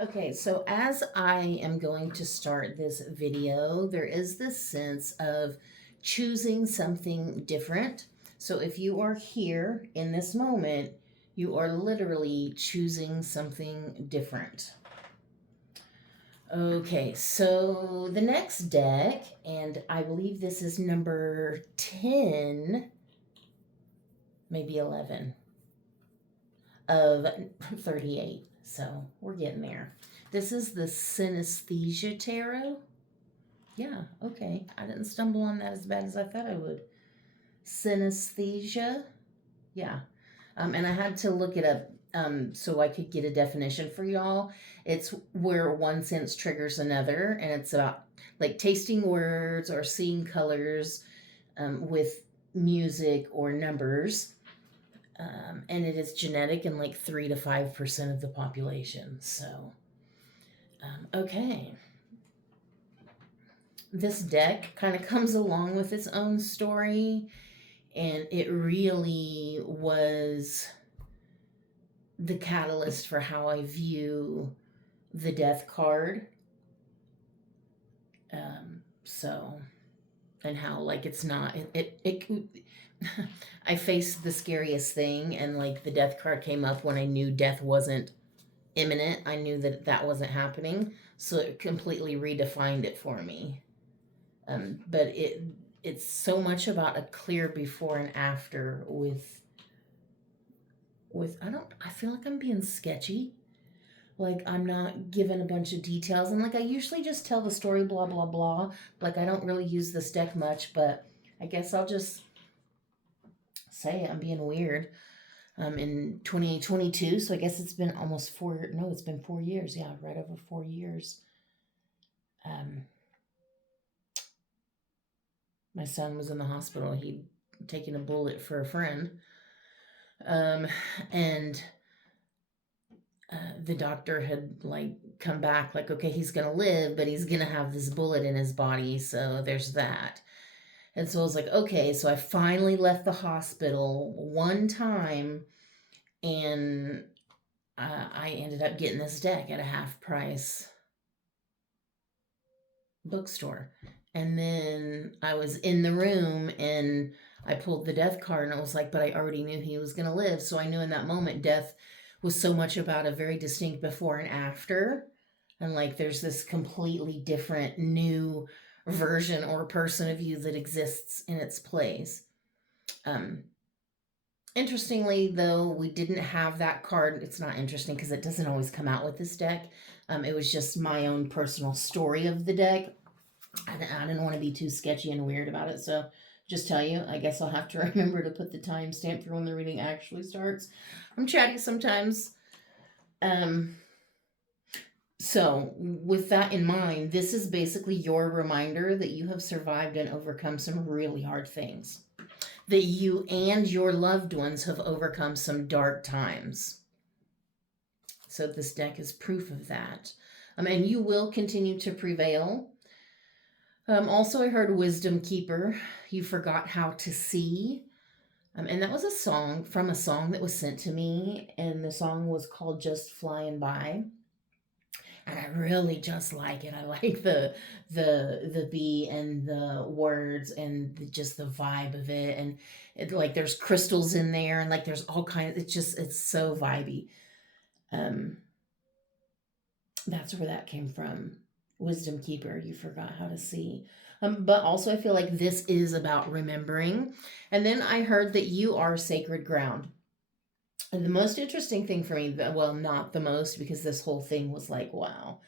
Okay, so as I am going to start this video, there is this sense of choosing something different. So if you are here in this moment, you are literally choosing something different. Okay, so the next deck, and I believe this is number 10, maybe 11 of 38. So we're getting there. This is the Synesthesia Tarot. Yeah, okay. I didn't stumble on that as bad as I thought I would. Synesthesia. Yeah. And I had to look it up so I could get a definition for y'all. It's where one sense triggers another, and it's about like tasting words or seeing colors with music or numbers. And it is genetic in like 3 to 5% of the population. So, okay. This deck kind of comes along with its own story, and it really was the catalyst for how I view the death card. So, and how like it's not it I faced the scariest thing, and like the death card came up when I knew death wasn't imminent. I knew that that wasn't happening, so it completely redefined it for me. But it's so much about a clear before and after with I feel like I'm being sketchy. Like I'm not given a bunch of details, and like I usually just tell the story blah blah blah. Like I don't really use this deck much, but I guess I'll just say I'm being weird. In 2022, so I guess it's been almost four. No, it's been 4 years. Yeah, right over 4 years. Um, my son was in the hospital. He'd taken a bullet for a friend. Um, and the doctor had like come back like, okay, he's gonna live, but he's gonna have this bullet in his body, so there's that. And so I was like, okay, so I finally left the hospital one time, and I ended up getting this deck at a half price bookstore. And then I was in the room and I pulled the death card, and I was like, but I already knew he was going to live. So I knew in that moment death was so much about a very distinct before and after. And like there's this completely different new version or person of you that exists in its place. Um, Interestingly, though, we didn't have that card. It's not interesting because it doesn't always come out with this deck. It was just my own personal story of the deck. I didn't want to be too sketchy and weird about it, so just tell you, I guess I'll have to remember to put the timestamp for when the reading actually starts. I'm chatty sometimes. Um, so, with that in mind, this is basically your reminder that you have survived and overcome some really hard things. That you and your loved ones have overcome some dark times. So, this deck is proof of that. And you will continue to prevail. Also, I heard Wisdom Keeper. You forgot how to see. And that was a song from a song that was sent to me, and the song was called Just Flying By. And I really just like it. I like the beat and the words and just the vibe of it, and like there's crystals in there, and like there's all kinds. It's so vibey. Um, that's where that came from. Wisdom Keeper, you forgot how to see. But also, I feel like this is about remembering. And then I heard that you are sacred ground. And the most interesting thing for me, well, not the most, because this whole thing was like, wow.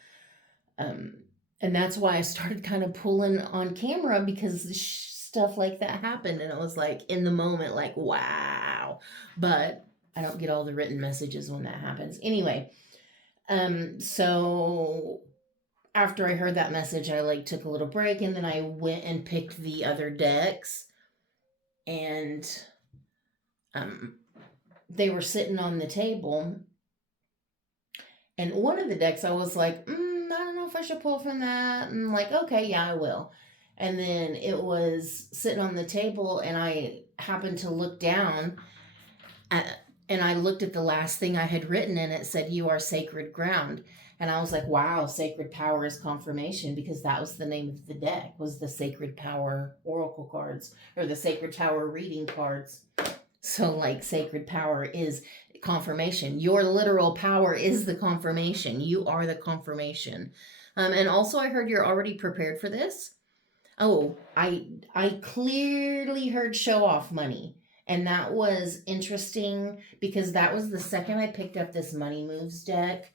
Um, and that's why I started kind of pulling on camera, because stuff like that happened. And it was like in the moment, like, wow. But I don't get all the written messages when that happens. Anyway, so after I heard that message, I like took a little break, and then I went and picked the other decks, and um, they were sitting on the table. And one of the decks, I was like, I don't know if I should pull from that. And like, okay, yeah, I will. And then it was sitting on the table, and I happened to look down at, And I looked at the last thing I had written and it said, "You are sacred ground." And I was like, wow, sacred power is confirmation, because that was the name of the deck, was the Sacred Power Oracle cards, or the Sacred Power reading cards. So, like, sacred power is confirmation. Your literal power is the confirmation. You are the confirmation. And also, I heard you're already prepared for this. Oh, I clearly heard show off money. And that was interesting because that was the second I picked up this Money Moves deck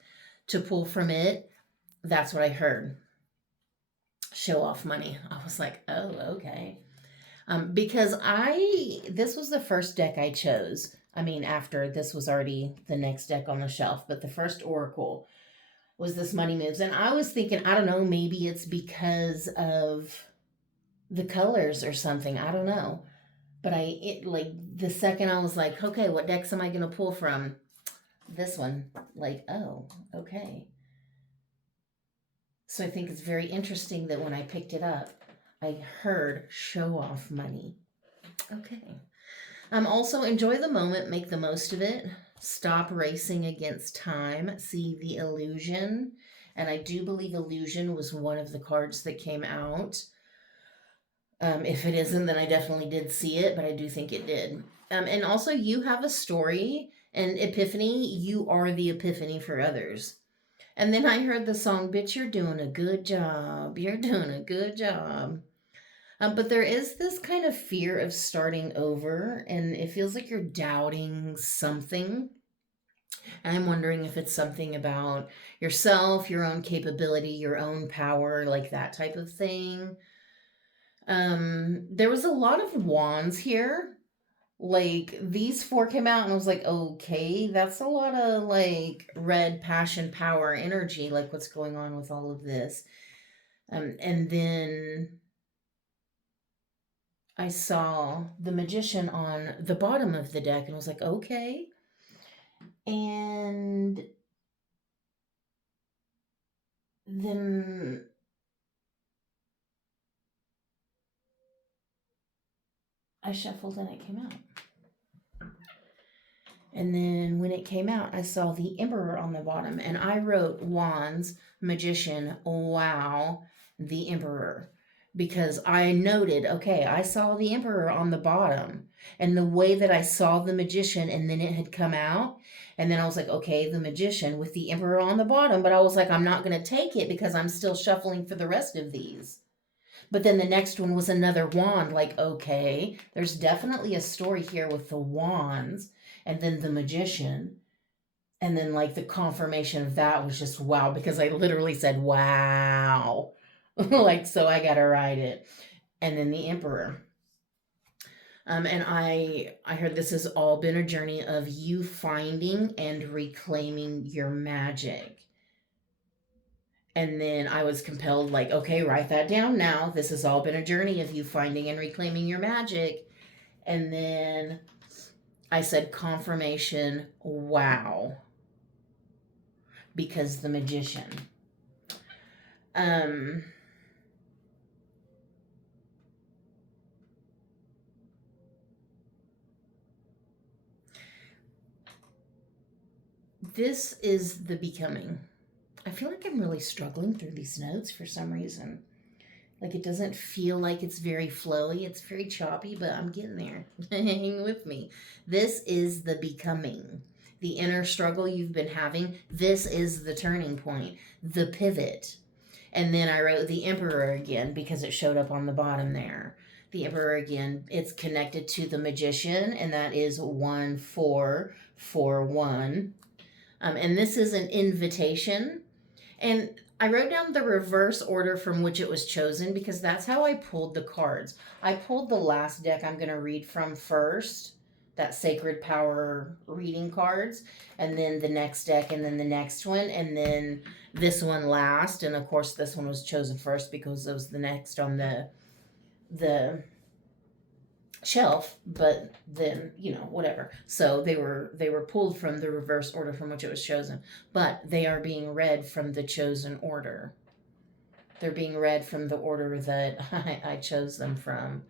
to pull from it. That's what I heard. Show off money. I was like, oh, okay. Because this was the first deck I chose. I mean, after this was already the next deck on the shelf, but the first Oracle was this Money Moves. And I was thinking, I don't know, maybe it's because of the colors or something. I don't know. But like the second I was like, okay, what decks am I going to pull from? This one. Like, oh, okay. So I think it's very interesting that when I picked it up, I heard show off money. Okay. Also, enjoy the moment, make the most of it. Stop racing against time. See the illusion. And I do believe illusion was one of the cards that came out. If it isn't, then I definitely did see it, but I do think it did. And also, you have a story and epiphany. You are the epiphany for others. And then I heard the song, "Bitch, you're doing a good job. You're doing a good job." But there is this kind of fear of starting over, and it feels like you're doubting something. And I'm wondering if it's something about yourself, your own capability, your own power, like that type of thing. There was a lot of wands here. Like, these four came out and I was like, okay, that's a lot of like red passion, power, energy, like what's going on with all of this. And then I saw the Magician on the bottom of the deck and I was like, okay. And then I shuffled and it came out. And then when it came out, I saw the Emperor on the bottom, and I wrote Wands, Magician, wow, the Emperor. Because I noted, okay, I saw the Emperor on the bottom, and the way that I saw the Magician, and then it had come out, and then I was like, okay, the Magician with the Emperor on the bottom, but I was like, I'm not going to take it because I'm still shuffling for the rest of these. But then the next one was another wand. Like, okay, there's definitely a story here with the wands, and then the Magician. And then, like, the confirmation of that was just wow, because I literally said, wow. Like, so I got to write it. And then the Emperor. And I heard this has all been a journey of you finding and reclaiming your magic. And then I was compelled, like, okay, write that down now. This has all been a journey of you finding and reclaiming your magic. And then I said, confirmation, wow, because the Magician. Um, this is the becoming. I feel like I'm really struggling through these notes for some reason. Like, it doesn't feel like it's very flowy. It's very choppy, but I'm getting there. Hang with me. This is the becoming. The inner struggle you've been having. This is the turning point, the pivot. And then I wrote the Emperor again because it showed up on the bottom there. The Emperor again, it's connected to the Magician, and that is 1441. And this is an invitation. And I wrote down the reverse order from which it was chosen because that's how I pulled the cards. I pulled the last deck I'm going to read from first, that Sacred Power reading cards, and then the next deck, and then the next one, and then this one last. And of course, this one was chosen first because it was the next on the shelf, but then, you know, whatever. So they were pulled from the reverse order from which it was chosen, but they are being read from the chosen order. They're being read from the order that I chose them from.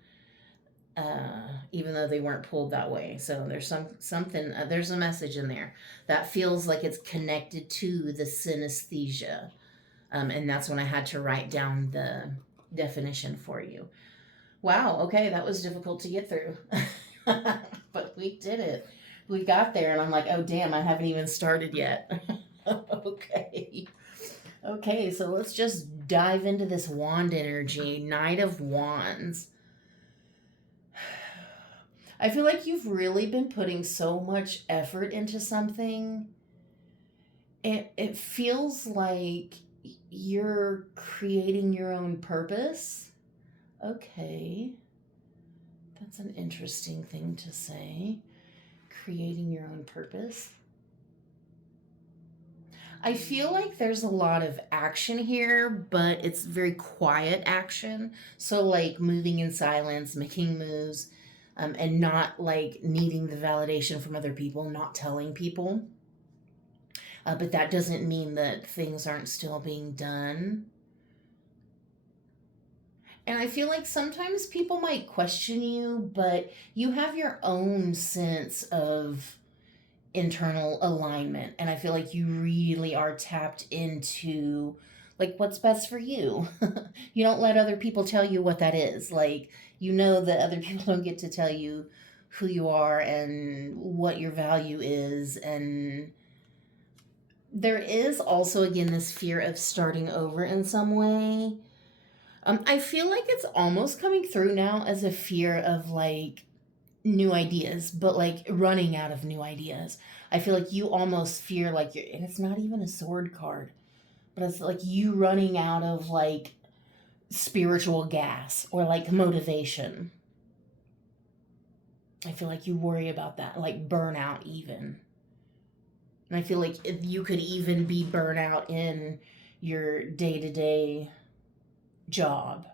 even though they weren't pulled that way. So there's something, there's a message in there that feels like it's connected to the synesthesia. And that's when I had to write down the definition for you. Wow, okay, that was difficult to get through. But we did it. We got there, and I'm like, oh, damn, I haven't even started yet. Okay. Okay, so let's just dive into this wand energy. Knight of Wands. I feel like you've really been putting so much effort into something. It feels like you're creating your own purpose. Okay. That's an interesting thing to say. Creating your own purpose. I feel like there's a lot of action here, but it's very quiet action. So, like moving in silence, making moves, and not like needing the validation from other people, not telling people. But that doesn't mean that things aren't still being done. And I feel like sometimes people might question you, but you have your own sense of internal alignment. And I feel like you really are tapped into like what's best for you. You don't let other people tell you what that is. Like, you know that other people don't get to tell you who you are and what your value is. And there is also, again, this fear of starting over in some way. I feel like it's almost coming through now as a fear of like new ideas, but like running out of new ideas. I feel like you almost fear like you're, and it's not even a sword card, but it's like you running out of like spiritual gas or like motivation. I feel like you worry about that, like burnout even. And I feel like you could even be burnout in your day-to-day job.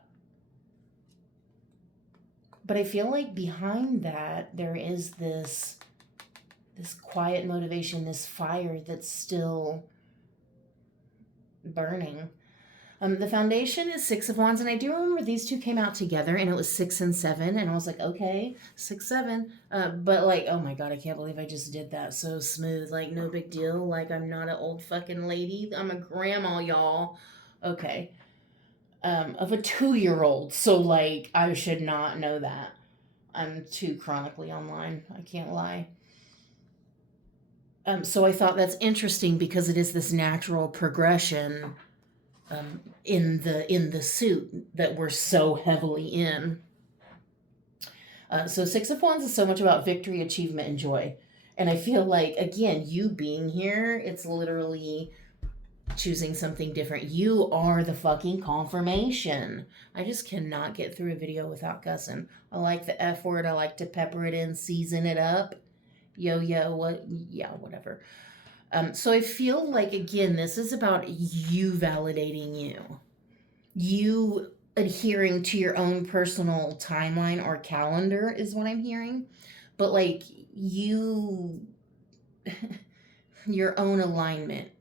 But I feel like behind that there is this quiet motivation, this fire that's still burning. The foundation is Six of Wands, and I do remember these two came out together, and it was 6 and 7, and I was like, okay, 6, 7. But like, oh my god, I can't believe I just did that so smooth. Like, no big deal. Like, I'm not an old fucking lady. I'm a grandma, y'all. Okay. Of a 2-year-old, so like, I should not know that. I'm too chronically online. I can't lie. So I thought that's interesting because it is this natural progression in the suit that we're so heavily in. So Six of Wands is so much about victory, achievement, and joy. And I feel like, again, you being here, it's literally choosing something different. You are the fucking confirmation. I just cannot get through a video without cussing. I like the F word. I like to pepper it in, season it up. Yo, what? Yeah, whatever. So I feel like, again, this is about you validating you. You adhering to your own personal timeline or calendar is what I'm hearing. But like you, your own alignment.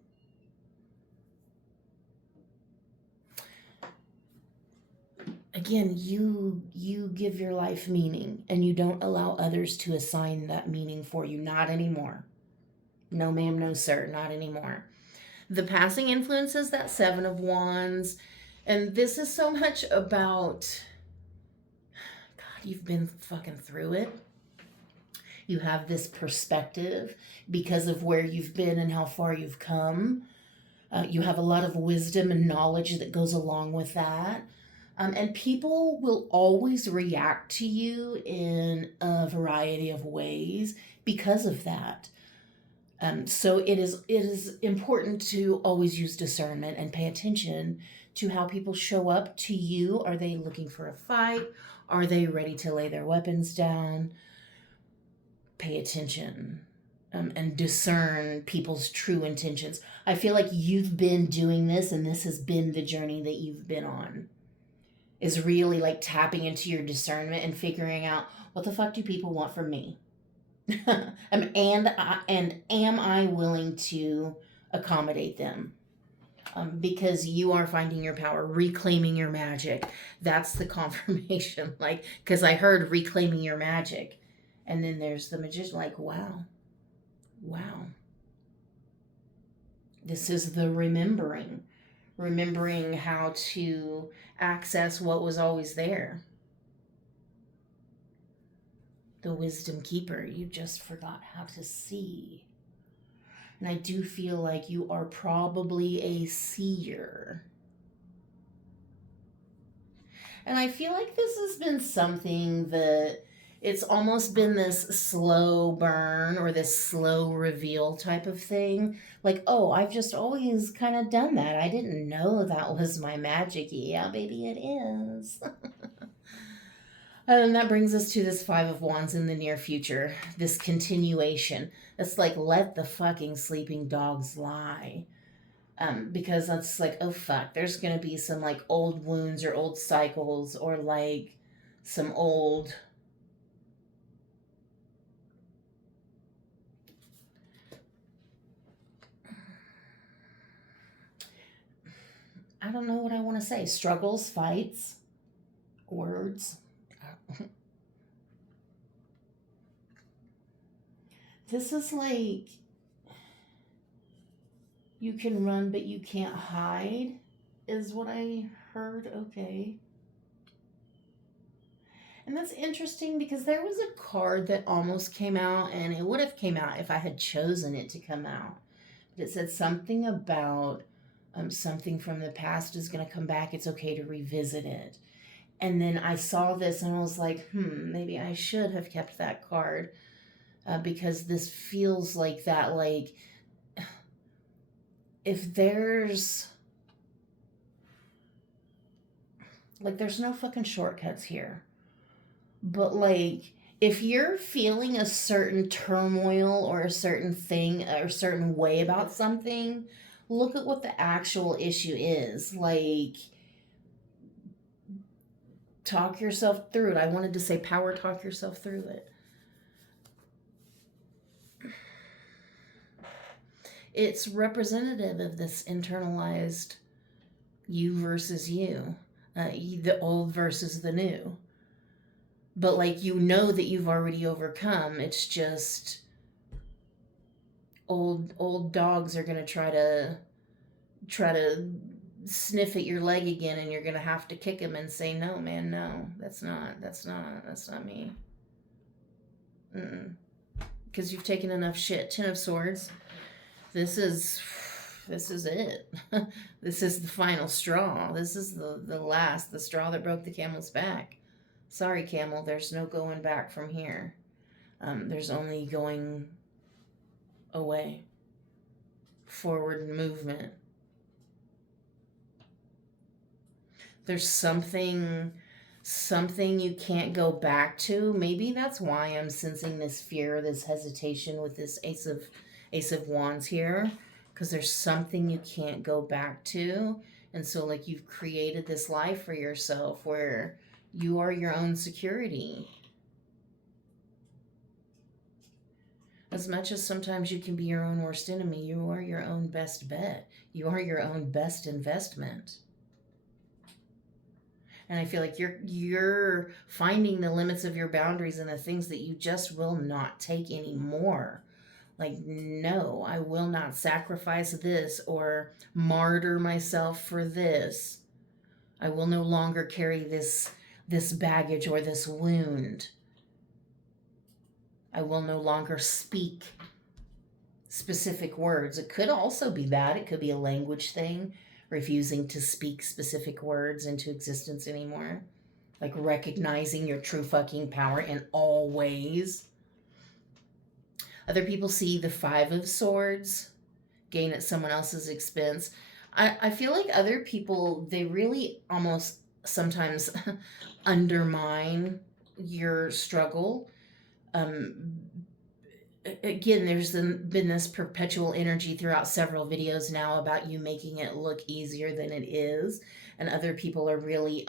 Again, you give your life meaning and you don't allow others to assign that meaning for you. Not anymore. No ma'am, no sir, not anymore. The passing influence is that 7 of Wands. And this is so much about, God, you've been fucking through it. You have this perspective because of where you've been and how far you've come. You have a lot of wisdom and knowledge that goes along with that. And people will always react to you in a variety of ways because of that. So it is important to always use discernment and pay attention to how people show up to you. Are they looking for a fight? Are they ready to lay their weapons down? Pay attention and discern people's true intentions. I feel like you've been doing this, and this has been the journey that you've been on. Is really like tapping into your discernment and figuring out what the fuck do people want from me, and am I willing to accommodate them? because you are finding your power, reclaiming your magic. That's the confirmation. Like, because I heard reclaiming your magic. And then there's the magician, like, wow, wow. This is the remembering how to access what was always there. The wisdom keeper, you just forgot how to see. And I do feel like you are probably a seer. And I feel like this has been something that it's almost been this slow burn or this slow reveal type of thing. Like, oh, I've just always kind of done that. I didn't know that was my magic. Yeah, baby, it is. And that brings us to this Five of Wands in the near future, this continuation. It's like, let the fucking sleeping dogs lie. Because that's like, oh fuck, there's gonna be some like old wounds or old cycles or like some old. I don't know what I want to say. Struggles, fights, words. This is like you can run but you can't hide, is what I heard. Okay. And that's interesting because there was a card that almost came out, and it would have came out if I had chosen it to come out. But it said something about something from the past is going to come back. It's okay to revisit it. And then I saw this and I was like, maybe I should have kept that card because this feels like that, like, if there's no fucking shortcuts here. But like, if you're feeling a certain turmoil or a certain thing or a certain way about something, look at what the actual issue is. Like, talk yourself through it. I wanted to say power talk yourself through it. It's representative of this internalized you versus you, the old versus the new. But like, you know that you've already overcome. It's just old dogs are gonna try to sniff at your leg again, and you're gonna have to kick them and say, no man, no, that's not me. Because you've taken enough shit. Ten of Swords. This is it. This is the final straw. This is the straw that broke the camel's back. Sorry, camel, there's no going back from here. There's only going away. Forward movement. There's something you can't go back to. Maybe that's why I'm sensing this fear, this hesitation with this Ace of Wands here, because there's something you can't go back to. And so like, you've created this life for yourself where you are your own security. As much as sometimes you can be your own worst enemy, you are your own best bet. You are your own best investment. And I feel like you're finding the limits of your boundaries and the things that you just will not take anymore. Like, no, I will not sacrifice this or martyr myself for this. I will no longer carry this baggage or this wound. I will no longer speak specific words. It could also be that. It could be a language thing, refusing to speak specific words into existence anymore. Like, recognizing your true fucking power in all ways. Other people see the Five of Swords, gain at someone else's expense. I feel like other people, they really almost sometimes undermine your struggle. Again, there's been this perpetual energy throughout several videos now about you making it look easier than it is. And other people are really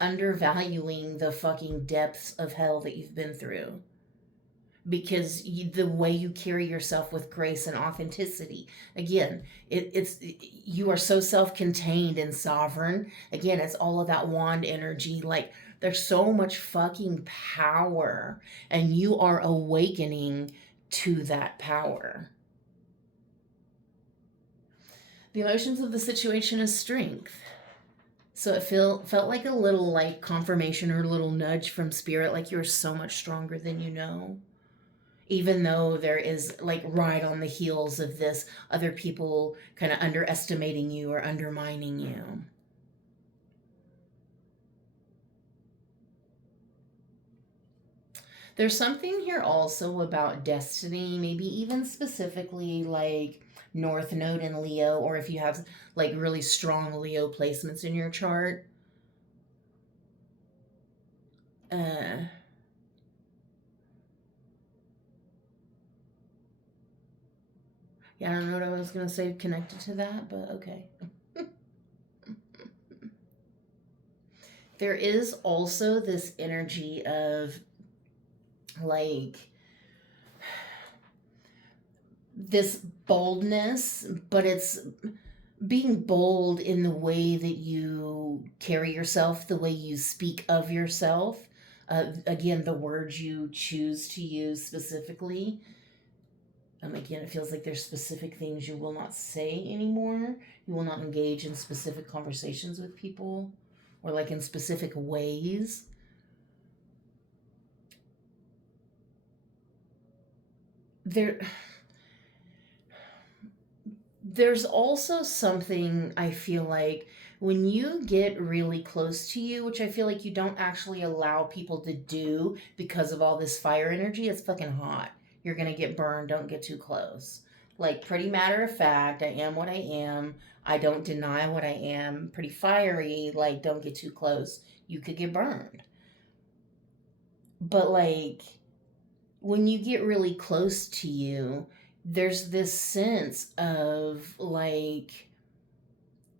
undervaluing the fucking depths of hell that you've been through. because the way you carry yourself with grace and authenticity, again, you are so self-contained and sovereign. Again, it's all of that wand energy. Like, there's so much fucking power, and you are awakening to that power. The emotions of the situation is strength. So it felt like a little like confirmation or a little nudge from spirit, like you're so much stronger than you know. Even though there is, like, right on the heels of this, other people kind of underestimating you or undermining you. There's something here also about destiny, maybe even specifically like North Node in Leo, or if you have like really strong Leo placements in your chart. Uh, yeah, I don't know what I was going to say connected to that, but okay. There is also this energy of like this boldness, but it's being bold in the way that you carry yourself, the way you speak of yourself. Again, the words you choose to use specifically. Again, it feels like there's specific things you will not say anymore. You will not engage in specific conversations with people, or like in specific ways. There's also something, I feel like, when you get really close to you, which I feel like you don't actually allow people to do because of all this fire energy, it's fucking hot. You're gonna get burned, don't get too close. Like, pretty matter of fact, I am what I am. I don't deny what I am. Pretty fiery, like, don't get too close. You could get burned. But, like, when you get really close to you, there's this sense of like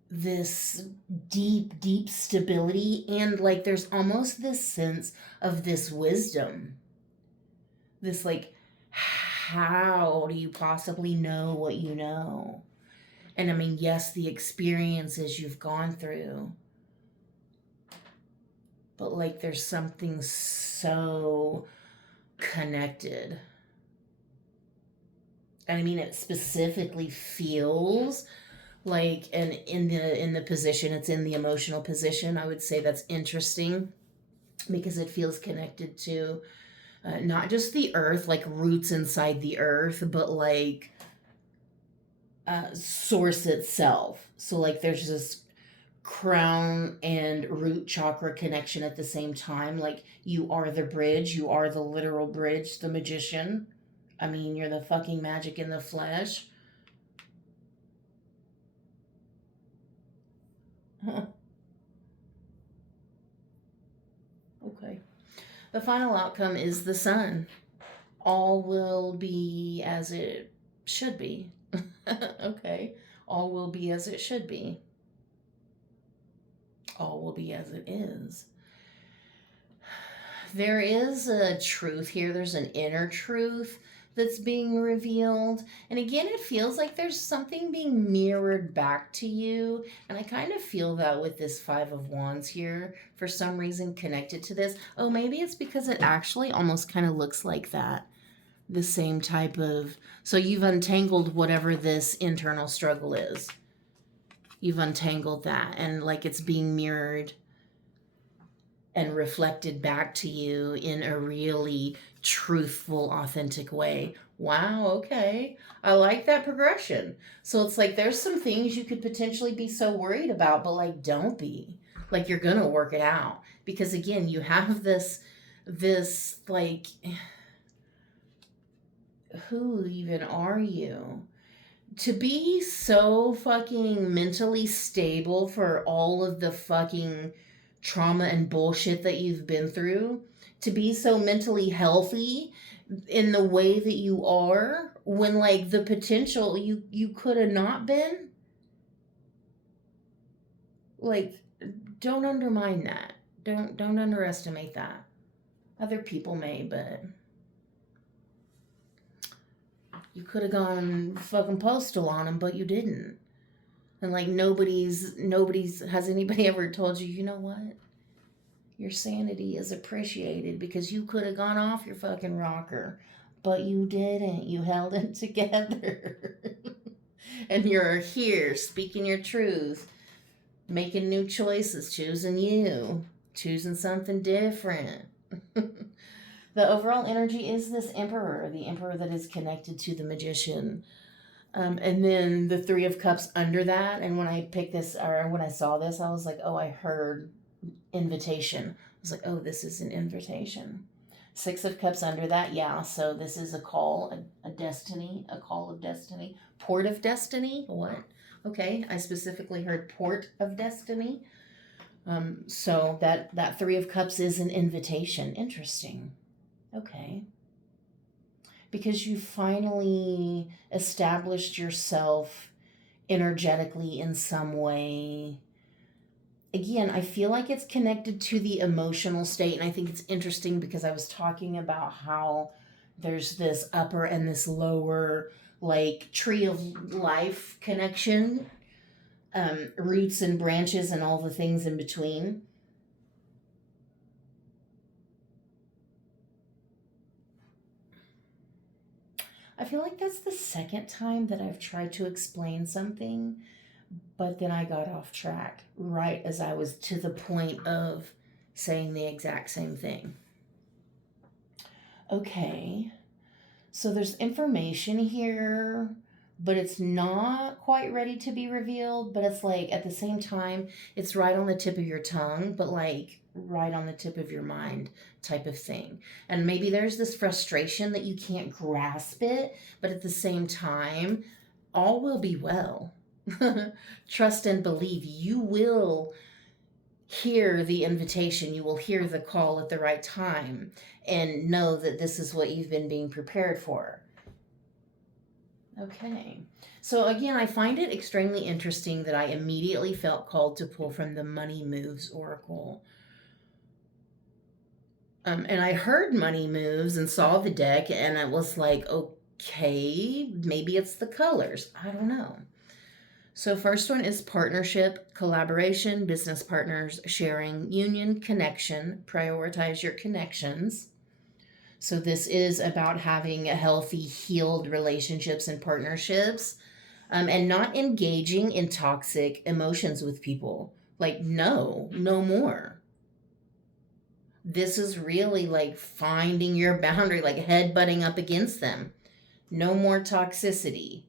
this deep stability, and like there's almost this sense of this wisdom, this like, how do you possibly know what you know? And I mean, yes, the experiences you've gone through, but like there's something so connected. I mean, it specifically feels like, and in the position, it's in the emotional position. I would say that's interesting because it feels connected to not just the earth, like roots inside the earth, but like source itself. So like there's this crown and root chakra connection at the same time. Like, you are the bridge, you are the literal bridge, the magician. I mean, you're the fucking magic in the flesh. Okay. The final outcome is the sun. All will be as it should be. Okay. All will be as it should be. All will be as it is. There is a truth here. There's an inner truth that's being revealed. And again, it feels like there's something being mirrored back to you. And I kind of feel that with this Five of Wands here, for some reason connected to this. Oh, maybe it's because it actually almost kind of looks like that. The same type of. So you've untangled whatever this internal struggle is. You've untangled that, and like it's being mirrored and reflected back to you in a really truthful, authentic way. Wow, okay. I like that progression. So it's like there's some things you could potentially be so worried about, but like don't be. Like, you're going to work it out, because again, you have this like, who even are you? To be so fucking mentally stable for all of the fucking trauma and bullshit that you've been through, to be so mentally healthy in the way that you are, when like the potential you could have not been, like, don't undermine that. Don't underestimate that. Other people may, but You could have gone fucking postal on them, but you didn't. And like nobody's has anybody ever told you, you know what? Your sanity is appreciated because you could have gone off your fucking rocker, but you didn't. You held it together. And you're here speaking your truth, making new choices, choosing you, choosing something different. The overall energy is this emperor, the emperor that is connected to the magician. And then the Three of Cups under that. And when I picked this, or when I saw this, I was like, oh, I heard invitation. I was like, oh, this is an invitation. Six of Cups under that, yeah. So this is a call, a destiny, a call of destiny. Port of destiny? What? Okay, I specifically heard port of destiny. So that Three of Cups is an invitation. Interesting. Okay. Because you finally established yourself energetically in some way. Again, I feel like it's connected to the emotional state, and I think it's interesting because I was talking about how there's this upper and this lower, like, tree of life connection, roots and branches and all the things in between. I feel like that's the second time that I've tried to explain something, but then I got off track right as I was to the point of saying the exact same thing. Okay, so there's information here, but it's not quite ready to be revealed. But it's like at the same time, it's right on the tip of your tongue, but like right on the tip of your mind type of thing. And maybe there's this frustration that you can't grasp it, but at the same time, all will be well. Trust and believe. You will hear the invitation, you will hear the call at the right time, and know that this is what you've been being prepared for. Okay. So again, I find it extremely interesting that I immediately felt called to pull from the Money Moves Oracle. And I heard Money Moves and saw the deck, and I was like, okay, maybe it's the colors. I don't know. So first one is partnership, collaboration, business partners, sharing, union, connection. Prioritize your connections. So this is about having a healthy, healed relationships and partnerships, and not engaging in toxic emotions with people. Like, no more. This is really like finding your boundary, like head-butting up against them. No more toxicity.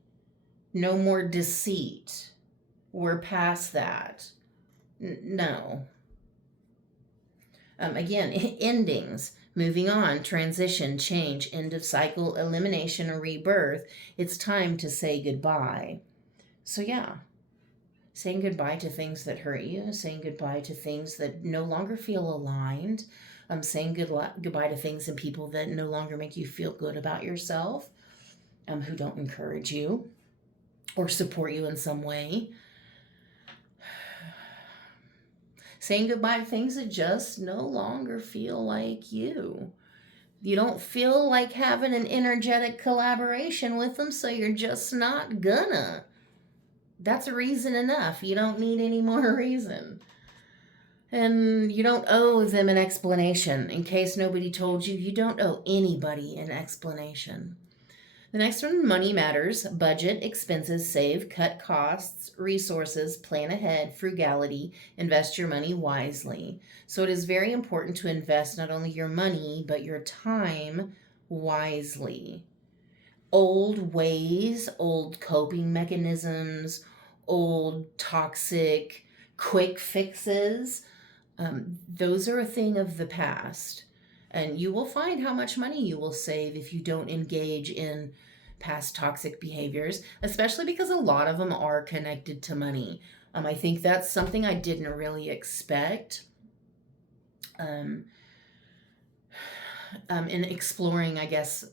No more deceit. We're past that. No. Again, endings, moving on, transition, change, end of cycle, elimination, or rebirth. It's time to say goodbye. So, yeah, saying goodbye to things that hurt you, saying goodbye to things that no longer feel aligned, saying goodbye to things and people that no longer make you feel good about yourself, who don't encourage you or support you in some way. Saying goodbye to things that just no longer feel like you. You don't feel like having an energetic collaboration with them, so you're just not gonna. That's reason enough. You don't need any more reason. And you don't owe them an explanation. In case nobody told you, you don't owe anybody an explanation. The next one, money matters. Budget, expenses, save, cut costs, resources, plan ahead, frugality, invest your money wisely. So it is very important to invest not only your money, but your time wisely. Old ways, old coping mechanisms, old toxic quick fixes, those are a thing of the past. And you will find how much money you will save if you don't engage in past toxic behaviors, especially because a lot of them are connected to money. I think that's something I didn't really expect. In exploring, I guess,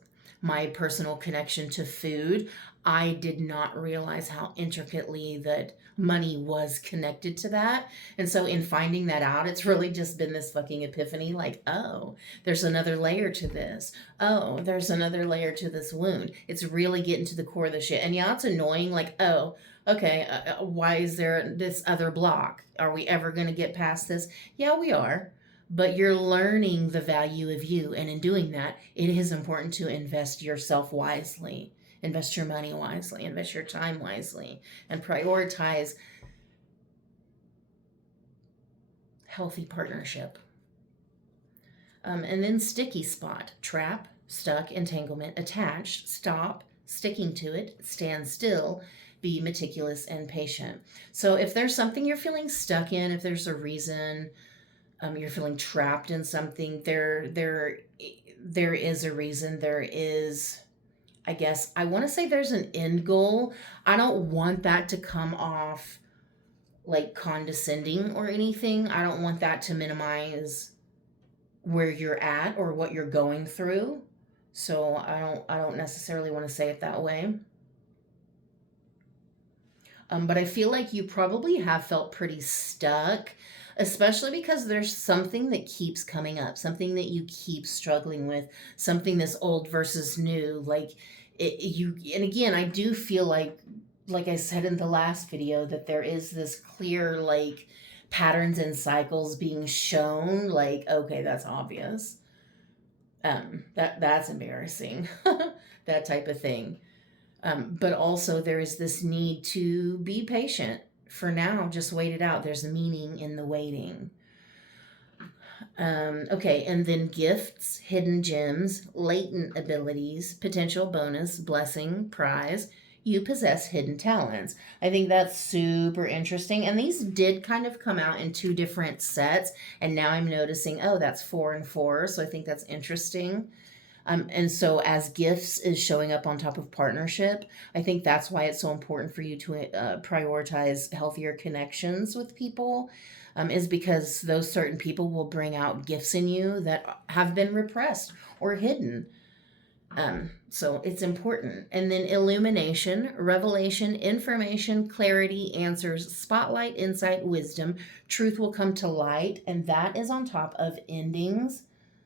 my personal connection to food, I did not realize how intricately that money was connected to that. And so in finding that out, it's really just been this fucking epiphany, like, oh, there's another layer to this. Oh, there's another layer to this wound. It's really getting to the core of the shit. And yeah, it's annoying, like, oh, okay, why is there this other block? Are we ever going to get past this? Yeah, we are. But you're learning the value of you. And in doing that, it is important to invest yourself wisely, invest your money wisely, invest your time wisely, and prioritize healthy partnership. And then sticky spot, trap, stuck, entanglement, attached, stop, sticking to it, stand still, be meticulous and patient. So if there's something you're feeling stuck in, if there's a reason you're feeling trapped in something, there is a reason. There is, I guess, I want to say there's an end goal. I don't want that to come off like condescending or anything. I don't want that to minimize where you're at or what you're going through. So I don't necessarily want to say it that way. But I feel like you probably have felt pretty stuck, especially because there's something that keeps coming up, something that you keep struggling with, something that's old versus new. Like and again, I do feel like I said in the last video, that there is this clear, like, patterns and cycles being shown. Like, okay, that's obvious. That's embarrassing. That type of thing. But also there is this need to be patient. For now, just wait it out. There's a meaning in the waiting. Okay, and then gifts, hidden gems, latent abilities, potential bonus, blessing, prize. You possess hidden talents. I think that's super interesting. And these did kind of come out in 2 different sets. And now I'm noticing, oh, that's 4 and 4. So I think that's interesting. And so as gifts is showing up on top of partnership, I think that's why it's so important for you to prioritize healthier connections with people, is because those certain people will bring out gifts in you that have been repressed or hidden. So it's important. And then illumination, revelation, information, clarity, answers, spotlight, insight, wisdom, truth will come to light. And that is on top of endings.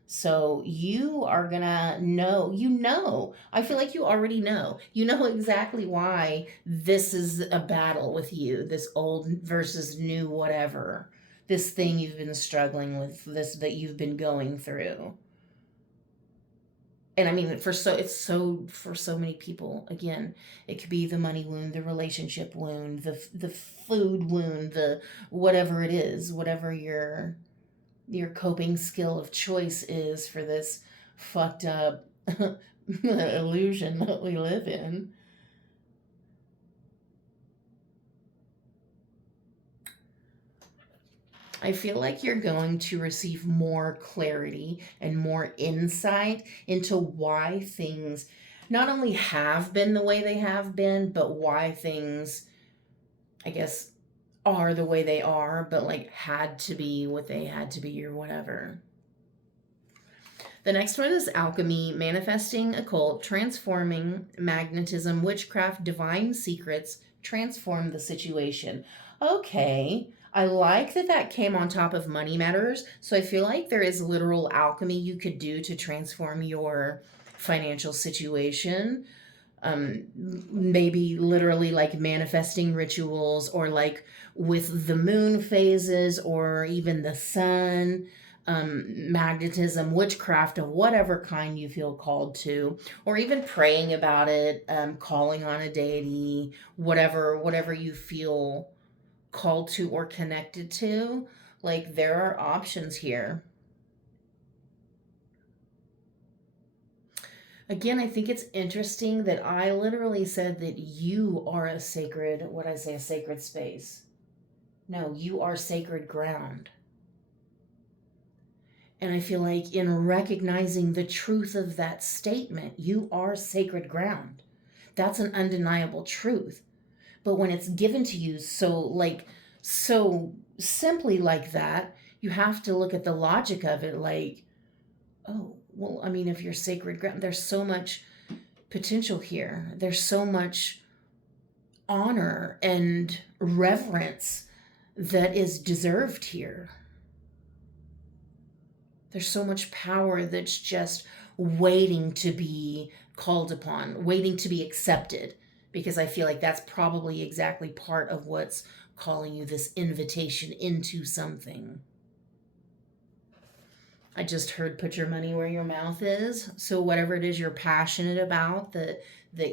So you are gonna know, I feel like you already know. You know exactly why this is a battle with you, this old versus new whatever. This thing you've been struggling with, this that you've been going through. And I mean, for so many people, again, it could be the money wound, the relationship wound, the food wound, the whatever it is, whatever your coping skill of choice is for this fucked up illusion that we live in. I feel like you're going to receive more clarity and more insight into why things not only have been the way they have been, but why things, I guess, are the way they are, but like had to be what they had to be or whatever. The next one is alchemy, manifesting, occult, transforming, magnetism, witchcraft, divine secrets, transform the situation. Okay, I like that came on top of money matters. So I feel like there is literal alchemy you could do to transform your financial situation. Maybe literally like manifesting rituals, or like with the moon phases, or even the sun, magnetism, witchcraft of whatever kind you feel called to, or even praying about it, calling on a deity, whatever you feel called to or connected to. Like, there are options here. Again, I think it's interesting that I literally said that you are a sacred, what I say, a sacred space. No, you are sacred ground. And I feel like in recognizing the truth of that statement, you are sacred ground. That's an undeniable truth. But when it's given to you so simply like that, you have to look at the logic of it, like, oh, well, I mean, if you're sacred ground, there's so much potential here. There's so much honor and reverence that is deserved here. There's so much power that's just waiting to be called upon, waiting to be accepted, because I feel like that's probably exactly part of what's calling you this invitation into something. I just heard put your money where your mouth is. So whatever it is you're passionate about, that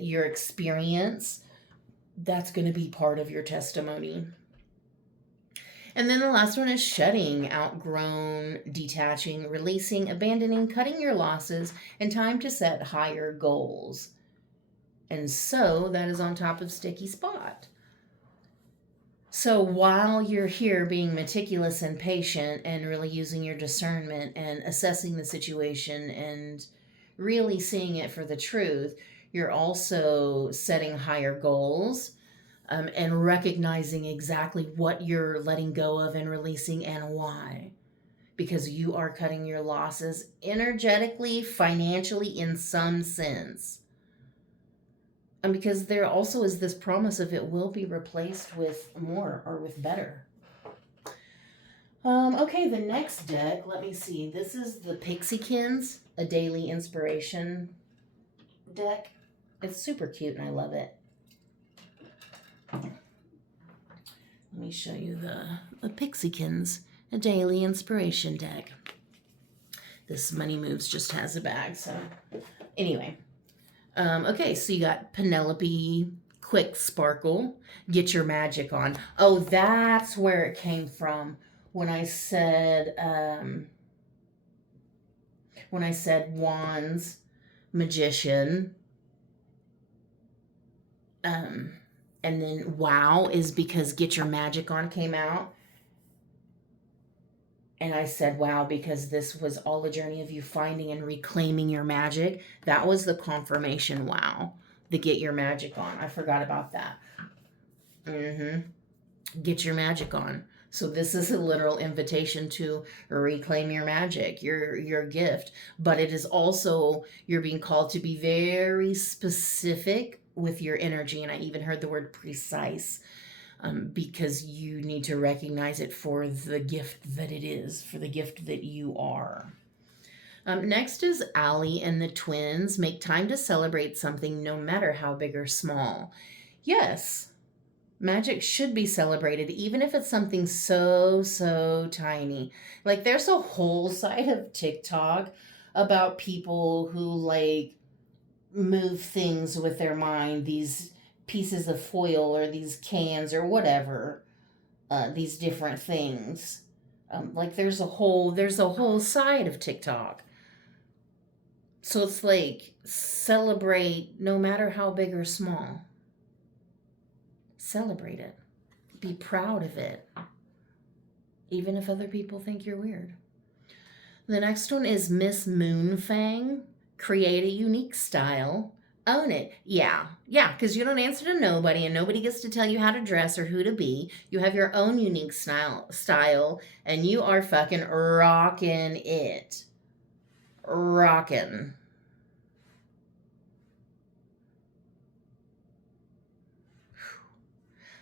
your experience, that's going to be part of your testimony. And then the last one is shedding, outgrown, detaching, releasing, abandoning, cutting your losses, and time to set higher goals. And so that is on top of sticky spot. So while you're here being meticulous and patient and really using your discernment and assessing the situation and really seeing it for the truth, you're also setting higher goals. And recognizing exactly what you're letting go of and releasing and why. Because you are cutting your losses energetically, financially, in some sense. And because there also is this promise of it will be replaced with more or with better. Okay, the next deck, let me see. This is the Pixiekins, a daily inspiration deck. It's super cute and I love it. Let me show you the Pixiekins, a daily inspiration deck. This Money Moves just has a bag, so anyway. Okay, so you got Penelope, Quick Sparkle, Get Your Magic On. Oh, that's where it came from when I said Wands, Magician, and then wow is because Get Your Magic On came out. And I said wow because this was all a journey of you finding and reclaiming your magic. That was the confirmation wow. The Get Your Magic On. I forgot about that. Get your magic on. So this is a literal invitation to reclaim your magic, your gift. But it is also, you're being called to be very specific with your energy. And I even heard the word precise, because you need to recognize it for the gift that it is, for the gift that you are. Next is Allie and the twins. Make time to celebrate something no matter how big or small. Yes, magic should be celebrated, even if it's something so tiny. Like there's a whole side of TikTok about people who like move things with their mind, these pieces of foil or these cans or whatever, these different things. Like there's a whole side of TikTok. So it's like celebrate no matter how big or small. Celebrate it. Be proud of it. Even if other people think you're weird. The next one is Miss Moonfang. Create a unique style. Own it. Yeah, because you don't answer to nobody and nobody gets to tell you how to dress or who to be. You have your own unique style and you are fucking rocking it. Rocking.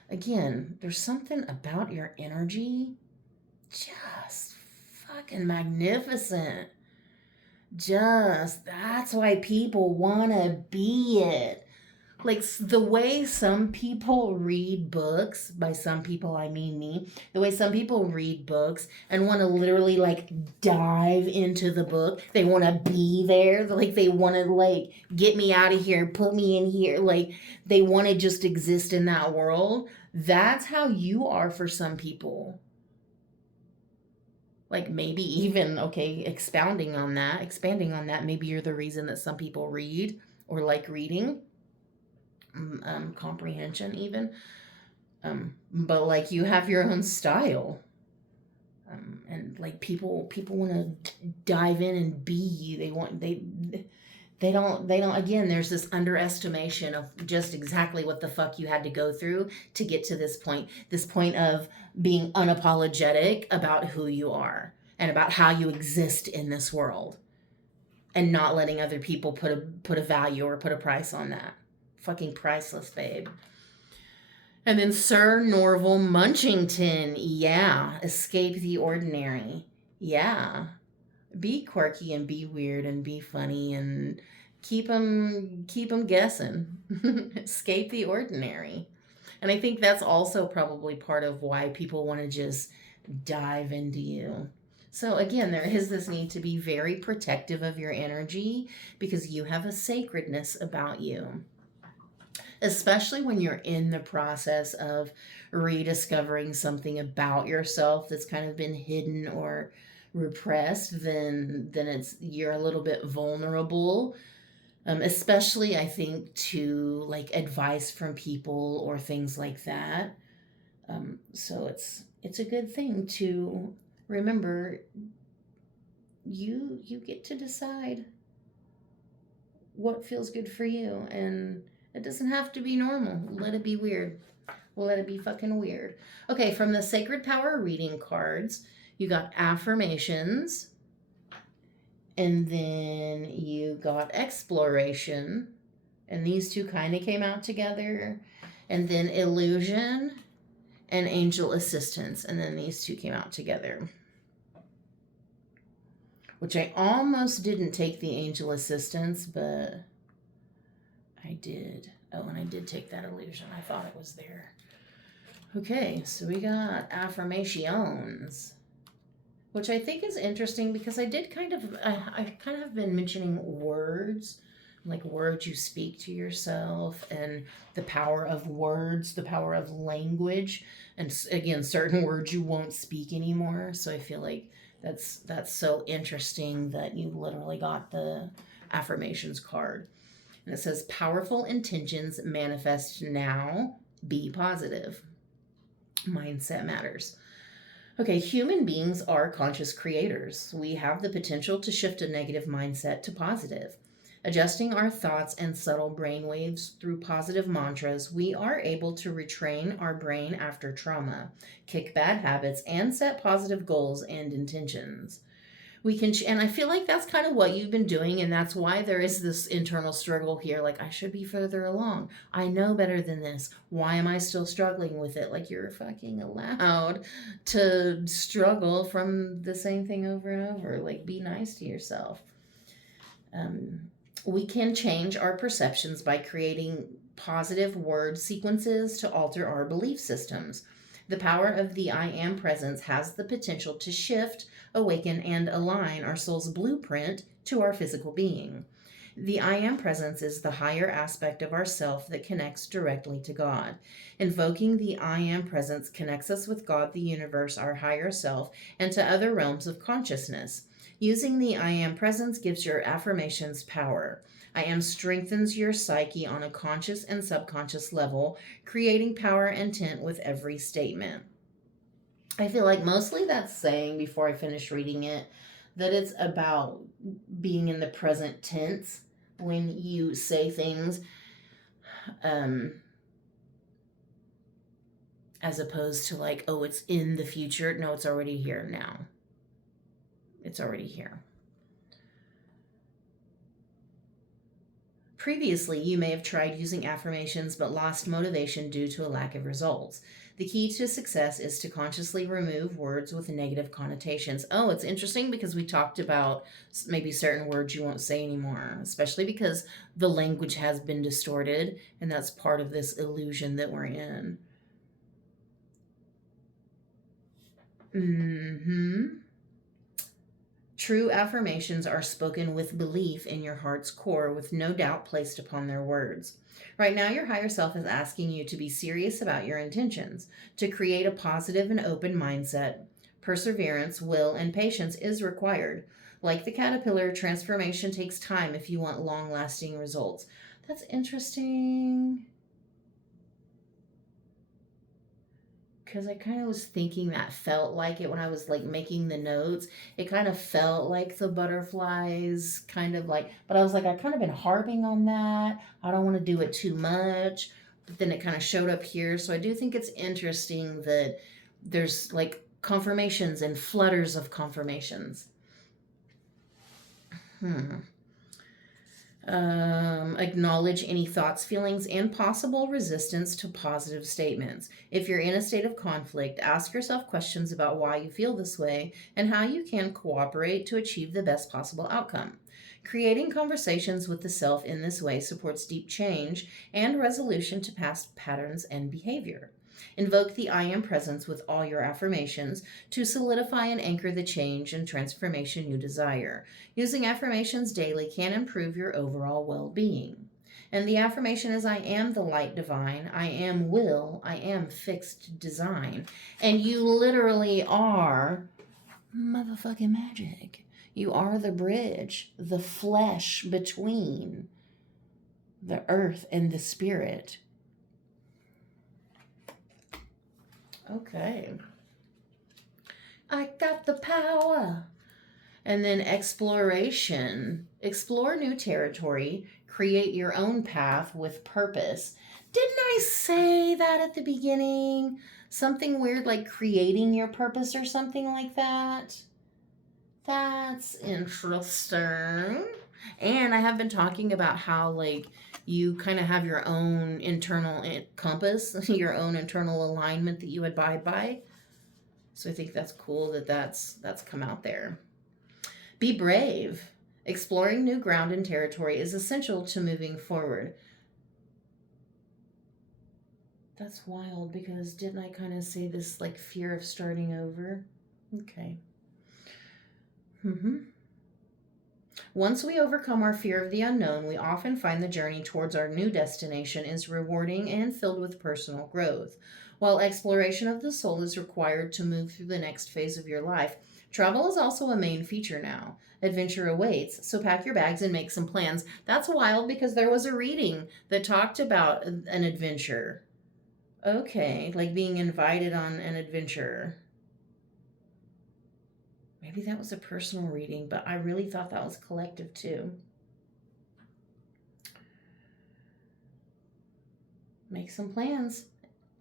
Again, there's something about your energy just fucking magnificent. That's why people want to be it. Like the way some people read books, by some people I mean me, the way some people read books and want to literally like dive into the book. They want to be there. Like they want to like get me out of here, put me in here. Like they want to just exist in that world. That's how you are for some people. Like maybe even, okay, expanding on that, maybe you're the reason that some people read or like reading. Comprehension even. But like you have your own style. And like people want to dive in and be you. They don't, again, there's this underestimation of just exactly what the fuck you had to go through to get to this point of being unapologetic about who you are and about how you exist in this world. and not letting other people put a value or put a price on that. Fucking priceless, babe. And then Sir Norval Munchington. Yeah. Escape the ordinary. Yeah. Be quirky and be weird and be funny and keep them guessing. Escape the ordinary. And I think that's also probably part of why people want to just dive into you. So again, there is this need to be very protective of your energy because you have a sacredness about you. Especially when you're in the process of rediscovering something about yourself that's kind of been hidden or repressed, then you're a little bit vulnerable. Especially, I think, to like advice from people or things like that. So it's a good thing to remember. You get to decide what feels good for you, and it doesn't have to be normal. Let it be weird. We'll let it be fucking weird. Okay, from the Sacred Power reading cards, you got affirmations, and then you got exploration, and these two kind of came out together, and then illusion and angel assistance, and then these two came out together. Which I almost didn't take the angel assistance, but I did. Oh, and I did take that illusion. I thought it was there. Okay, so we got affirmations, which I think is interesting because I kind of have been mentioning words, like words you speak to yourself and the power of words, the power of language, and again, certain words you won't speak anymore. So I feel like that's so interesting that you literally got the affirmations card. And it says, powerful intentions manifest now. Be positive. Mindset matters. Okay, human beings are conscious creators. We have the potential to shift a negative mindset to positive. Adjusting our thoughts and subtle brainwaves through positive mantras, we are able to retrain our brain after trauma, kick bad habits, and set positive goals and intentions. We can, and I feel like that's kind of what you've been doing, and that's why there is this internal struggle here. Like, I should be further along. I know better than this. Why am I still struggling with it? Like, you're fucking allowed to struggle from the same thing over and over. Like, be nice to yourself. We can change our perceptions by creating positive word sequences to alter our belief systems. The power of the I Am presence has the potential to shift, awaken, and align our soul's blueprint to our physical being. The I Am presence is the higher aspect of ourself that connects directly to God. Invoking the I Am presence connects us with God, the universe, our higher self, and to other realms of consciousness. Using the I Am presence gives your affirmations power. I Am strengthens your psyche on a conscious and subconscious level, creating power and intent with every statement. I feel like mostly that's saying, before I finish reading it, that it's about being in the present tense when you say things, as opposed to like, oh, it's in the future. No, it's already here now. It's already here. Previously, you may have tried using affirmations but lost motivation due to a lack of results. The key to success is to consciously remove words with negative connotations. Oh, it's interesting because we talked about maybe certain words you won't say anymore, especially because the language has been distorted, and that's part of this illusion that we're in. True affirmations are spoken with belief in your heart's core, with no doubt placed upon their words. Right now, your higher self is asking you to be serious about your intentions, to create a positive and open mindset. Perseverance, will, and patience is required. Like the caterpillar, transformation takes time if you want long-lasting results. That's interesting. Because I kind of was thinking that felt like it when I was like making the notes. It kind of felt like the butterflies, kind of like, but I was like, I kind of been harping on that. I don't want to do it too much. But then it kind of showed up here. So I do think it's interesting that there's like confirmations and flutters of confirmations. Acknowledge any thoughts, feelings, and possible resistance to positive statements. If you're in a state of conflict, ask yourself questions about why you feel this way and how you can cooperate to achieve the best possible outcome. Creating conversations with the self in this way supports deep change and resolution to past patterns and behavior. Invoke the I am presence with all your affirmations to solidify and anchor the change and transformation you desire. Using affirmations daily can improve your overall well being. And the affirmation is I am the light divine, I am will, I am fixed design. And you literally are motherfucking magic. You are the bridge, the flesh between the earth and the spirit. Okay. I got the power. And then exploration. Explore new territory. Create your own path with purpose. Didn't I say that at the beginning? Something weird like creating your purpose or something like that? That's interesting. And I have been talking about how, like, you kind of have your own internal compass, your own internal alignment that you abide by. So I think that's cool that that's come out there. Be brave. Exploring new ground and territory is essential to moving forward. That's wild because didn't I kind of say this like fear of starting over? Okay. Once we overcome our fear of the unknown, we often find the journey towards our new destination is rewarding and filled with personal growth. While exploration of the soul is required to move through the next phase of your life, travel is also a main feature now. Adventure awaits, so pack your bags and make some plans. That's wild because there was a reading that talked about an adventure. Okay, like being invited on an adventure. Maybe that was a personal reading, but I really thought that was collective too. Make some plans.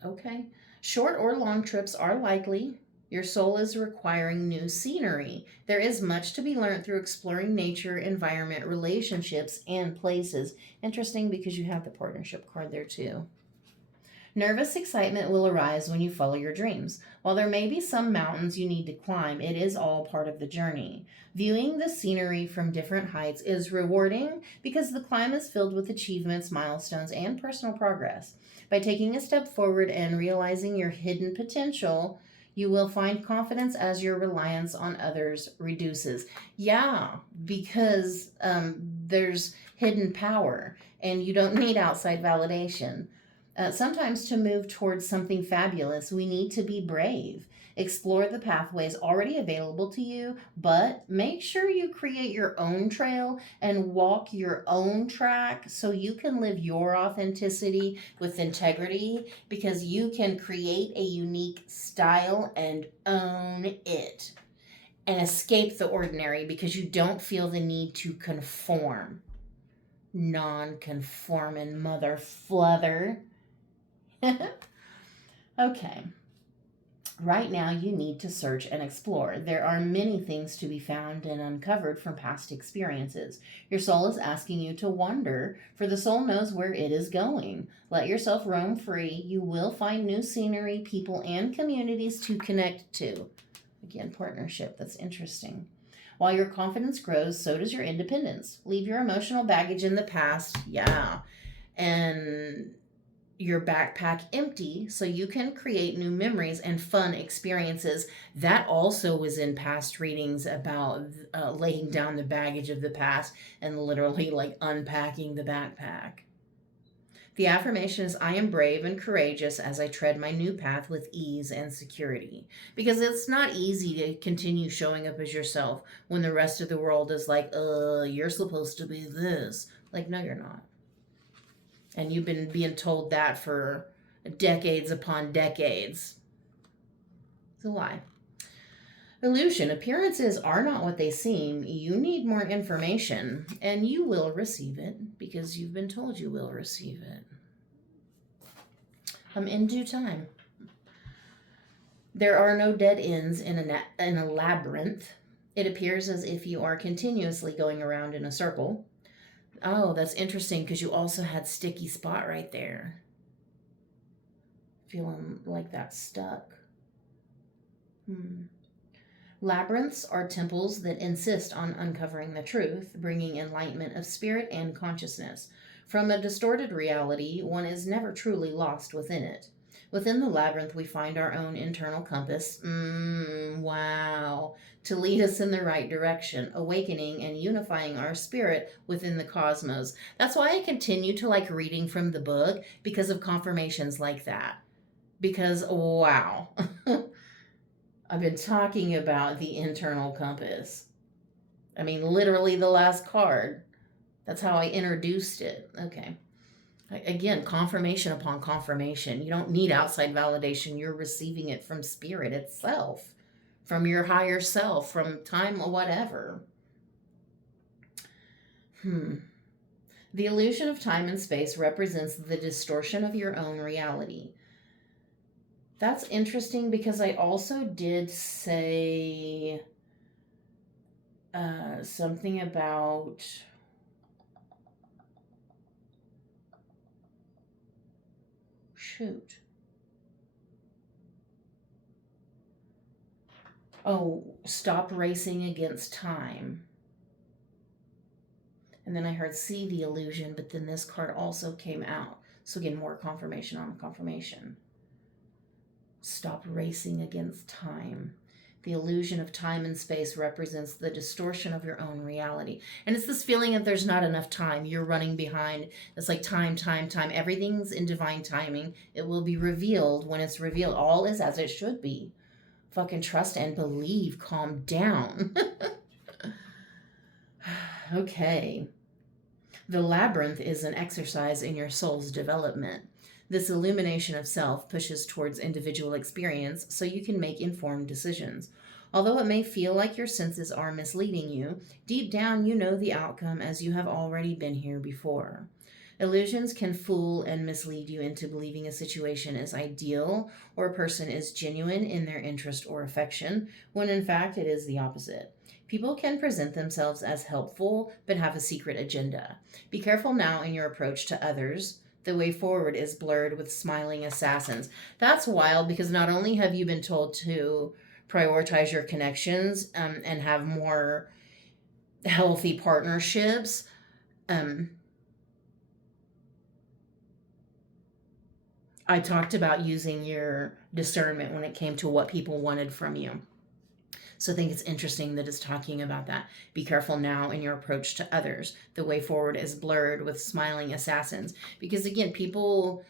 Okay. Short or long trips are likely. Your soul is requiring new scenery. There is much to be learned through exploring nature, environment, relationships, and places. Interesting because you have the partnership card there too. Nervous excitement will arise when you follow your dreams. While there may be some mountains you need to climb, it is all part of the journey. Viewing the scenery from different heights is rewarding because the climb is filled with achievements, milestones, and personal progress. By taking a step forward and realizing your hidden potential, you will find confidence as your reliance on others reduces. Yeah, because there's hidden power and you don't need outside validation. Sometimes to move towards something fabulous, we need to be brave. Explore the pathways already available to you, but make sure you create your own trail and walk your own track so you can live your authenticity with integrity because you can create a unique style and own it and escape the ordinary because you don't feel the need to conform. Non-conforming mother fluther. Okay. Right now, you need to search and explore. There are many things to be found and uncovered from past experiences. Your soul is asking you to wander, for the soul knows where it is going. Let yourself roam free. You will find new scenery, people, and communities to connect to. Again, partnership. That's interesting. While your confidence grows, so does your independence. Leave your emotional baggage in the past. Yeah. And your backpack empty so you can create new memories and fun experiences. That also was in past readings about laying down the baggage of the past and literally like unpacking the backpack. The affirmation is I am brave and courageous as I tread my new path with ease and security. Because it's not easy to continue showing up as yourself when the rest of the world is like, you're supposed to be this. Like, no, you're not. And you've been being told that for decades upon decades. It's a lie. Illusion. Appearances are not what they seem. You need more information, and you will receive it because you've been told you will receive it. In due time. There are no dead ends in a labyrinth. It appears as if you are continuously going around in a circle. Oh, that's interesting because you also had sticky spot right there. Feeling like that's stuck. Labyrinths are temples that insist on uncovering the truth, bringing enlightenment of spirit and consciousness. From a distorted reality, one is never truly lost within it. Within the labyrinth, we find our own internal compass. Wow. To lead us in the right direction, awakening and unifying our spirit within the cosmos. That's why I continue to like reading from the book because of confirmations like that. Because, wow. I've been talking about the internal compass. I mean, literally the last card. That's how I introduced it. Okay. Again, confirmation upon confirmation. You don't need outside validation. You're receiving it from spirit itself, from your higher self, from time or whatever. The illusion of time and space represents the distortion of your own reality. That's interesting because I also did say something about shoot. Oh, stop racing against time. And then I heard see the illusion, but then this card also came out. So again, more confirmation on confirmation. Stop racing against time. The illusion of time and space represents the distortion of your own reality. And it's this feeling that there's not enough time. You're running behind. It's like time. Everything's in divine timing. It will be revealed when it's revealed. All is as it should be. Fucking trust and believe. Calm down. Okay. The labyrinth is an exercise in your soul's development. This illumination of self pushes towards individual experience so you can make informed decisions. Although it may feel like your senses are misleading you, deep down you know the outcome as you have already been here before. Illusions can fool and mislead you into believing a situation is ideal or a person is genuine in their interest or affection, when in fact it is the opposite. People can present themselves as helpful but have a secret agenda. Be careful now in your approach to others. The way forward is blurred with smiling assassins. That's wild because not only have you been told to prioritize your connections and have more healthy partnerships, I talked about using your discernment when it came to what people wanted from you. So I think it's interesting that it's talking about that. Be careful now in your approach to others. The way forward is blurred with smiling assassins. Because again,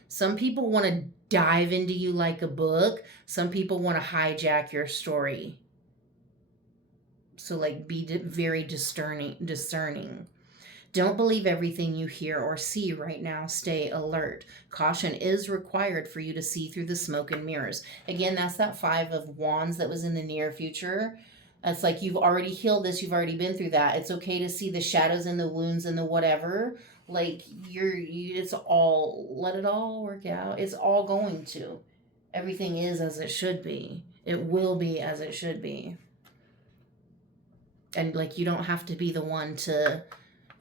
some people want to dive into you like a book. Some people want to hijack your story. So like be very discerning. Don't believe everything you hear or see right now. Stay alert. Caution is required for you to see through the smoke and mirrors. Again, that's that 5 of Wands that was in the near future. It's like you've already healed this. You've already been through that. It's okay to see the shadows and the wounds and the whatever. Like it's all, let it all work out. It's all going to. Everything is as it should be. It will be as it should be. And like you don't have to be the one to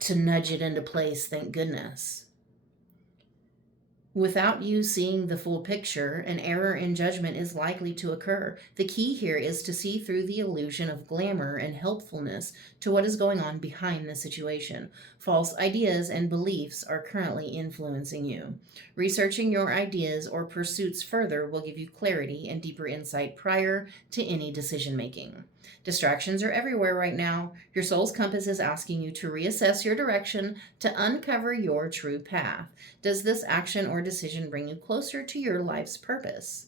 nudge it into place, thank goodness. Without you seeing the full picture, an error in judgment is likely to occur. The key here is to see through the illusion of glamour and helpfulness to what is going on behind the situation. False ideas and beliefs are currently influencing you. Researching your ideas or pursuits further will give you clarity and deeper insight prior to any decision making. Distractions are everywhere right now. Your soul's compass is asking you to reassess your direction to uncover your true path. Does this action or decision bring you closer to your life's purpose?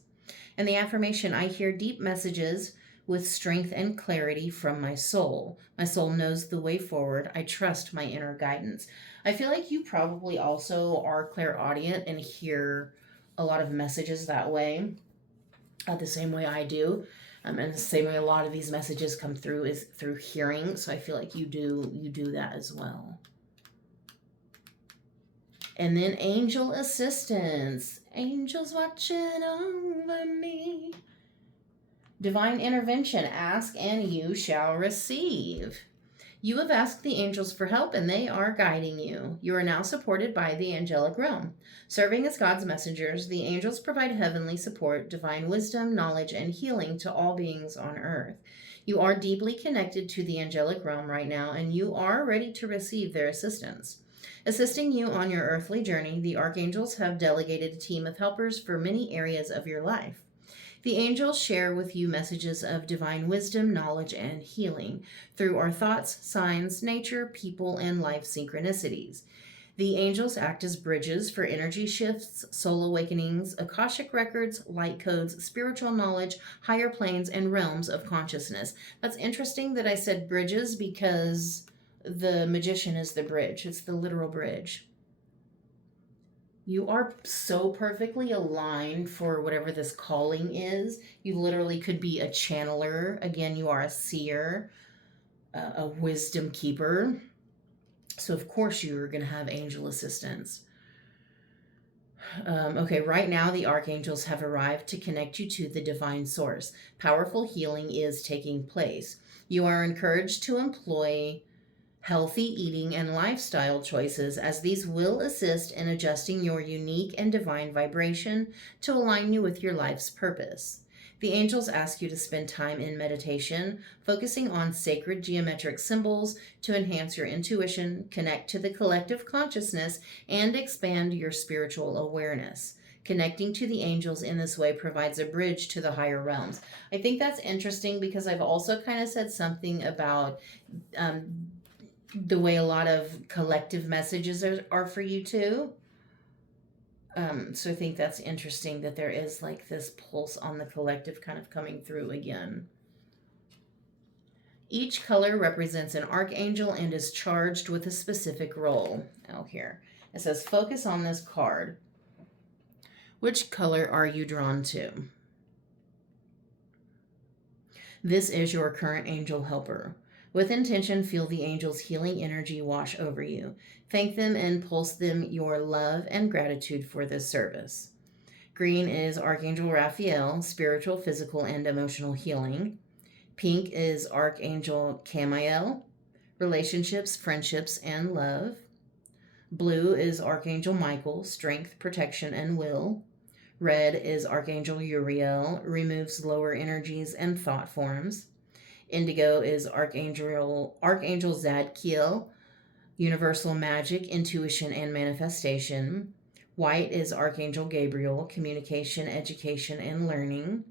And the affirmation, I hear deep messages with strength and clarity from my soul. My soul knows the way forward. I trust my inner guidance. I feel like you probably also are clairaudient and hear a lot of messages that way, the same way I do. And the same way a lot of these messages come through is through hearing. So I feel like you do that as well. And then angel assistance. Angels watching over me. Divine intervention. Ask and you shall receive. You have asked the angels for help and they are guiding you. You are now supported by the angelic realm. Serving as God's messengers, the angels provide heavenly support, divine wisdom, knowledge, and healing to all beings on earth. You are deeply connected to the angelic realm right now and you are ready to receive their assistance. Assisting you on your earthly journey, the archangels have delegated a team of helpers for many areas of your life. The angels share with you messages of divine wisdom, knowledge, and healing through our thoughts, signs, nature, people, and life synchronicities. The angels act as bridges for energy shifts, soul awakenings, Akashic records, light codes, spiritual knowledge, higher planes, and realms of consciousness. That's interesting that I said bridges because the magician is the bridge. It's the literal bridge. You are so perfectly aligned for whatever this calling is. You literally could be a channeler. Again, you are a seer, a wisdom keeper. So, of course, you're going to have angel assistance. Okay, right now the archangels have arrived to connect you to the divine source. Powerful healing is taking place. You are encouraged to employ healthy eating and lifestyle choices, as these will assist in adjusting your unique and divine vibration to align you with your life's purpose. The angels ask you to spend time in meditation, focusing on sacred geometric symbols to enhance your intuition, connect to the collective consciousness, and expand your spiritual awareness. Connecting to the angels in this way provides a bridge to the higher realms. I think that's interesting because I've also kind of said something about the way a lot of collective messages are for you too. So I think that's interesting that there is like this pulse on the collective kind of coming through again. Each color represents an archangel and is charged with a specific role. Out here it says focus on this card. Which color are you drawn to? This is your current angel helper. With intention, feel the angels' healing energy wash over you. Thank them and pulse them your love and gratitude for this service. Green is Archangel Raphael, spiritual, physical, and emotional healing. Pink is Archangel Camiel, relationships, friendships, and love. Blue is Archangel Michael, strength, protection, and will. Red is Archangel Uriel, removes lower energies and thought forms. Indigo is Archangel Zadkiel, universal magic, intuition, and manifestation. White is Archangel Gabriel, communication, education, and learning.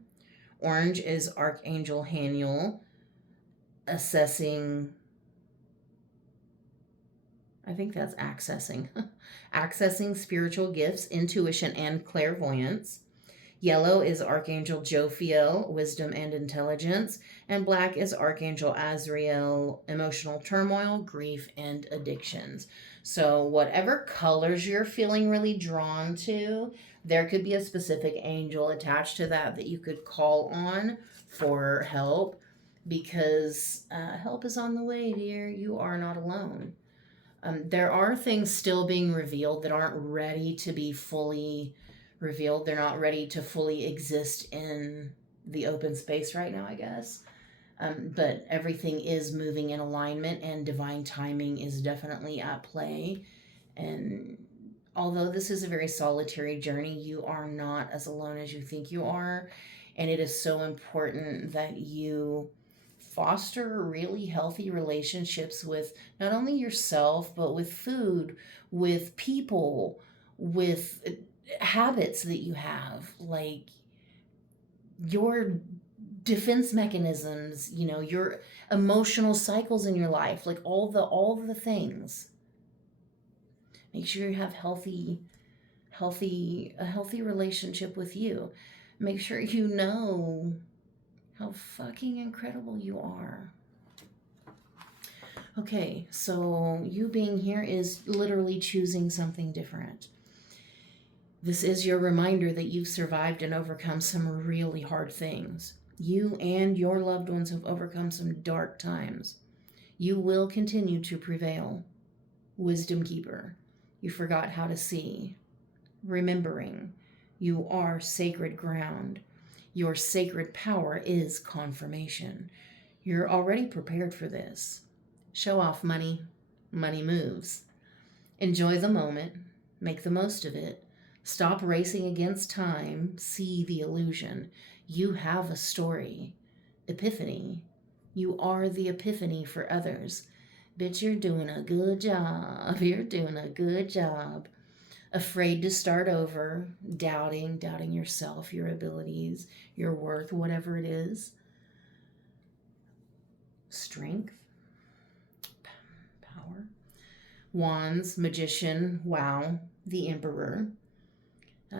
Orange is Archangel Haniel, accessing accessing spiritual gifts, intuition, and clairvoyance. Yellow is Archangel Jophiel, wisdom and intelligence. And black is Archangel Azrael, emotional turmoil, grief, and addictions. So whatever colors you're feeling really drawn to, there could be a specific angel attached to that you could call on for help, because help is on the way, dear. You are not alone. There are things still being revealed that aren't ready to be fully revealed. They're not ready to fully exist in the open space right now, I guess. But everything is moving in alignment and divine timing is definitely at play. And although this is a very solitary journey, you are not as alone as you think you are. And it is so important that you foster really healthy relationships with not only yourself, but with food, with people, with habits that you have, like your defense mechanisms, your emotional cycles in your life, like all the things. Make sure you have a healthy relationship with you. Make sure you know how fucking incredible you are. Okay, so you being here is literally choosing something different. This is your reminder that you've survived and overcome some really hard things. You and your loved ones have overcome some dark times. You will continue to prevail. Wisdom keeper, you forgot how to see. Remembering, you are sacred ground. Your sacred power is confirmation. You're already prepared for this. Show off money. Money moves. Enjoy the moment. Make the most of it. Stop racing against time. See the illusion. You have a story. Epiphany. You are the epiphany for others. Bitch, you're doing a good job. You're doing a good job. Afraid to start over. Doubting yourself, your abilities, your worth, whatever it is. Strength. Power. Wands, Magician, wow, the Emperor.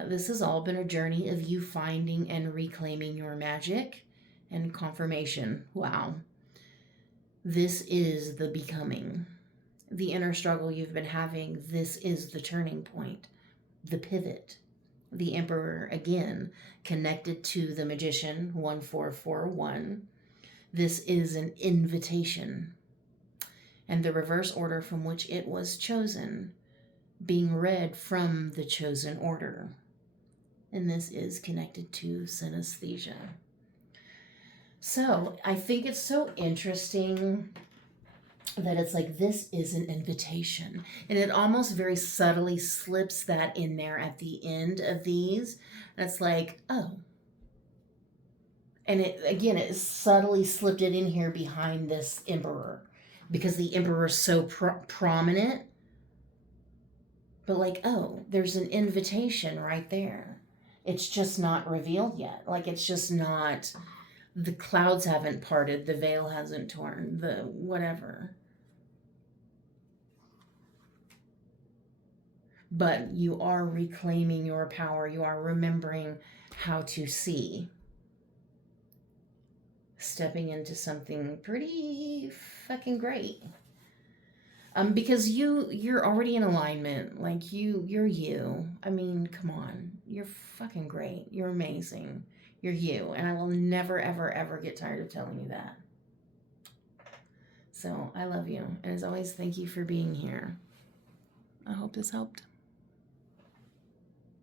This has all been a journey of you finding and reclaiming your magic, and confirmation, wow. This is the becoming. The inner struggle you've been having, this is the turning point, the pivot. The Emperor, again, connected to the Magician, 1441. This is an invitation. And the reverse order from which it was chosen, being read from the chosen order. And this is connected to synesthesia. So I think it's so interesting that it's like, this is an invitation. And it almost very subtly slips that in there at the end of these. And it's like, oh. And it subtly slipped it in here behind this Emperor, because the Emperor is so prominent. But like, oh, there's an invitation right there. It's just not revealed yet. Like, it's just not, the clouds haven't parted, the veil hasn't torn, the whatever. But you are reclaiming your power. You are remembering how to see. Stepping into something pretty fucking great. Because you're already in alignment. Like, you're you. I mean, come on. You're fucking great. You're amazing. You're you. And I will never, ever, ever get tired of telling you that. So I love you. And as always, thank you for being here. I hope this helped.